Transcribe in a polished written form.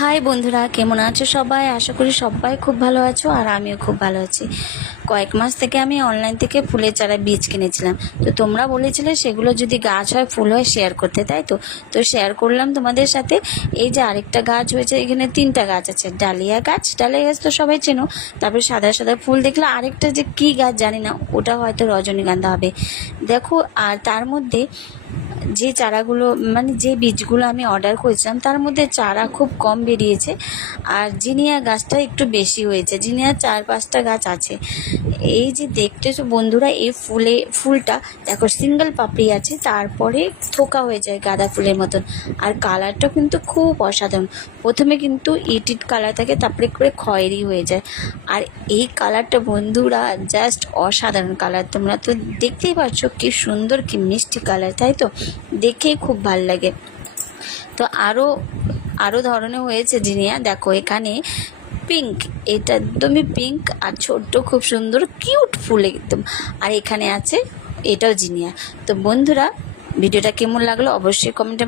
High বন্ধুরা, কেমন আছো সবাই? আশা করি সবাই খুব ভালো আছো আর আমিও খুব ভালো আছি। কয়েক মাস থেকে আমি অনলাইন থেকে ফুলের চারা বীজ কিনেছিলাম। তো তোমরা বলেছিলে সেগুলো যদি গাছ হয়, ফুল হয়, শেয়ার করতে, তাই তো শেয়ার করলাম তোমাদের সাথে। এই যে আরেকটা গাছ হয়েছে, এখানে 3টা গাছ আছে। ডালিয়া গাছ তো সবাই চেনো। তারপরে সাদা সাদা ফুল দেখলে আরেকটা যে কি গাছ জানি না, ওটা হয়তো রজনীগন্ধা হবে। দেখো, আর তার মধ্যে যে চারাগুলো মানে যে বীজগুলো আমি অর্ডার করেছিলাম তার মধ্যে চারা খুব কম বেরিয়েছে, আর জিনিয়া গাছটা একটু বেশি হয়েছে। জিনিয়া 4-5টা গাছ আছে। এই যে দেখতেছো বন্ধুরা, এই ফুলটা দেখো, সিঙ্গেল পাপড়ি আছে, তারপরে থোকা হয়ে যায় গাঁদা ফুলের মতন। আর কালারটা কিন্তু খুব অসাধারণ। প্রথমে কিন্তু ইট কালার থাকে, তারপরে করে খয়েরি হয়ে যায়। আর এই কালারটা বন্ধুরা জাস্ট অসাধারণ কালার। তোমরা তো দেখতেই পাচ্ছ কি সুন্দর, কি মিষ্টি কালার, তাই তো? দেখেই খুব ভাল লাগে। তো আরও ধরনের হয়েছে জিনিয়া। দেখো এখানে পিঙ্ক, এটা একদমই পিঙ্ক আর ছোট্ট, খুব সুন্দর কিউট ফুল একদম। আর এখানে আছে, এটাও জিনিয়া। তো বন্ধুরা, ভিডিওটা কেমন লাগলো অবশ্যই কমেন্টে